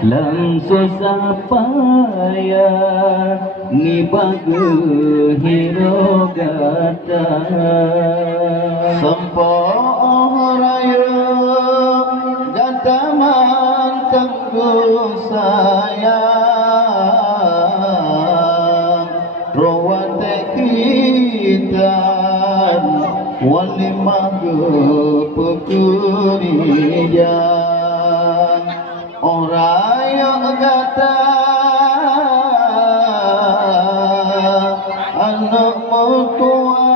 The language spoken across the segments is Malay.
Lam susah payah ni bagu hiro gata Sampo raya gata mantengku sayang rawate kita wali magu pekurijan oraya gata anak mutua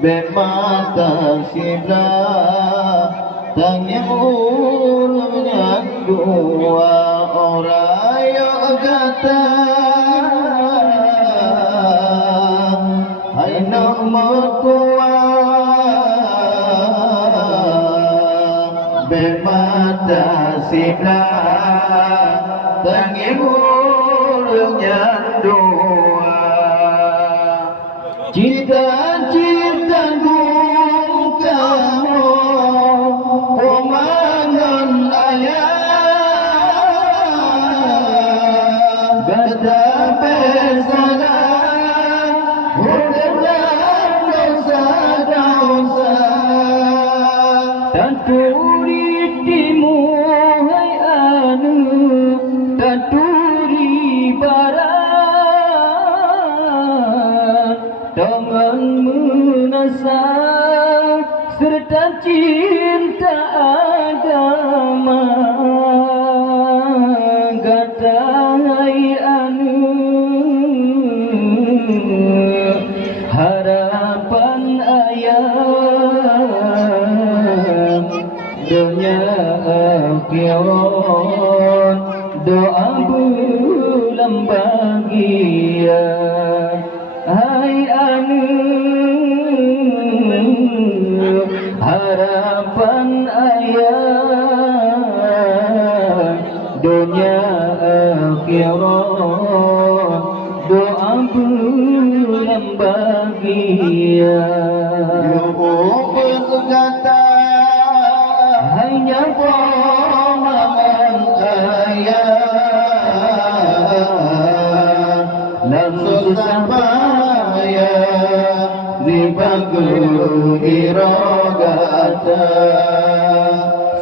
bemata sebelah tanya ulurnya dua oraya gata anak mutua bemata sebelah tanya ulurnya dua cita-cita kamu komandan ayah gada besana hujan dosa-dosa dan turi timu hai anu dan turi barat dengan menasah serta cinta agama gatai anu harapan ayah dunia akhirat doa bulan bahagia hai anu harapan ayah dunia akhirat doa bulan bahagia berkata hanya pomangan ayah langsung payah dibagu irogata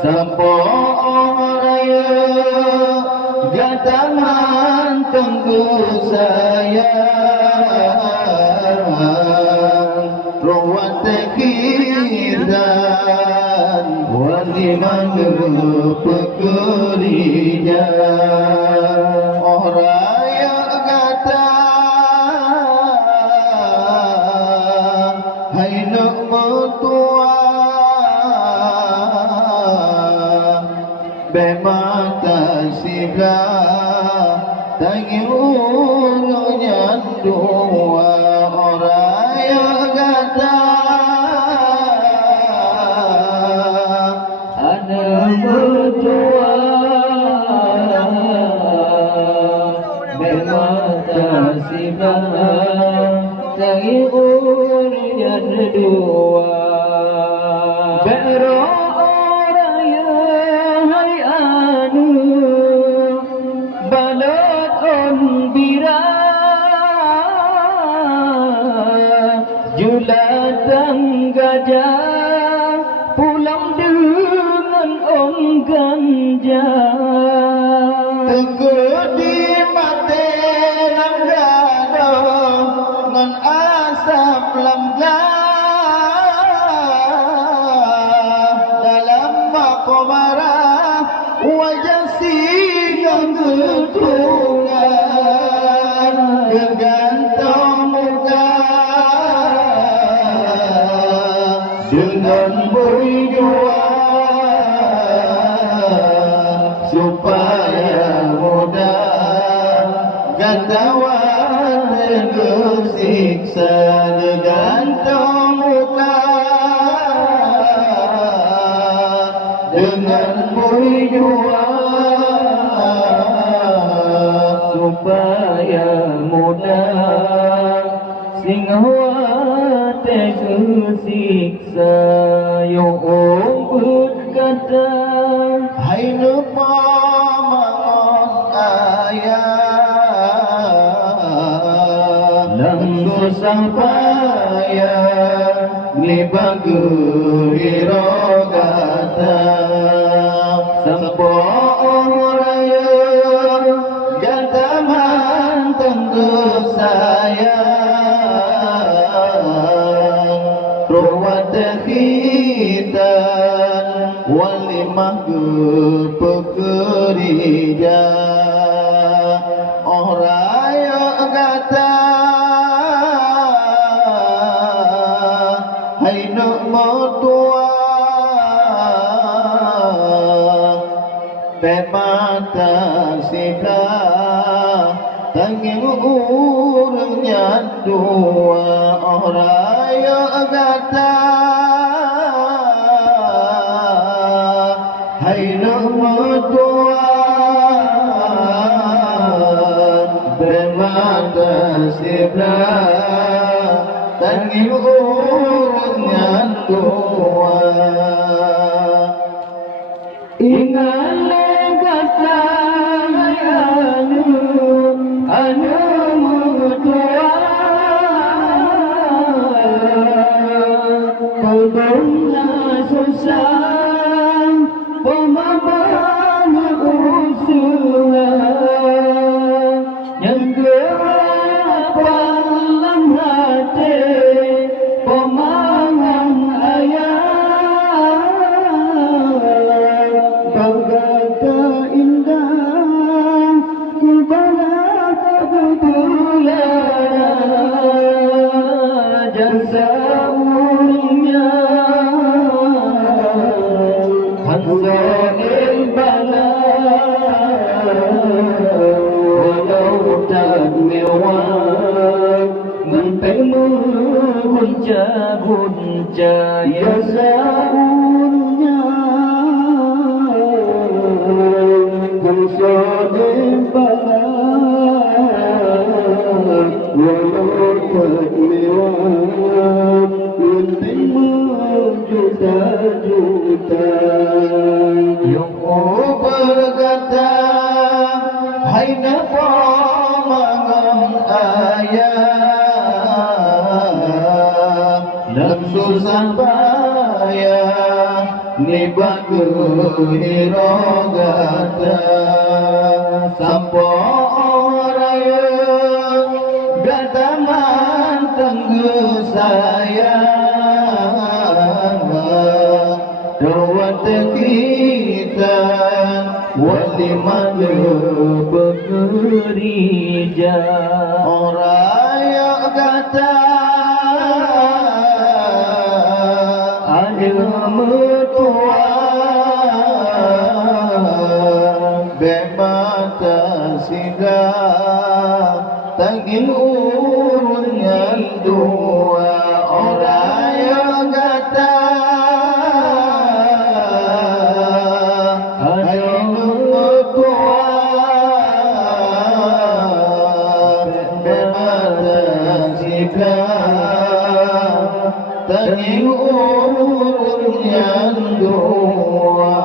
sampo raya gata mantengku sayang rawate kidan wali mandu pekurijan oraya gata hai nak mutua bemata sebelah tangi ulunya dua oraya gata anak berdua bermata sebelah tangi ulunya dua beroraya hai anu balot on bira julatang gajah pulang dengan on ganja teguh di mati langgado ngan asap lamgah dalam makomara wajah singang getungan gegantong muka dengan berjuang supaya mudah gantawan tersiksa gegantong muka dengan berjuang supaya mudah singhawa tersiksa yo kata hai lupa mangon ayah lam susah payah ni bagu hirogata sampo raya gata mantan sayang ruwat khitan walimah pekerja raya gata hai nuk motua pemata sika tanging urungnya dua raya gata hai nuk motua pemata sika tanging urungnya dua ingatlah kata anu mutua pembina susah pemabang usulan yang dalam hati pemangang ayah berkata indah kepada kebetulan jasa umumnya hanzail bala walau tak mewah mentemu bunca-bunca jasa umumnya hanzail bala walau tak mewah mentemu juta-juta yang berkata hai napa mangon ayah lam susah payah ni bagu hirogata sampo raya gata mantan sayang rawat kita walimah bekerja raya gata ada mertua bemata singgah tanging urunnya dua raya gata tanging urunnya dua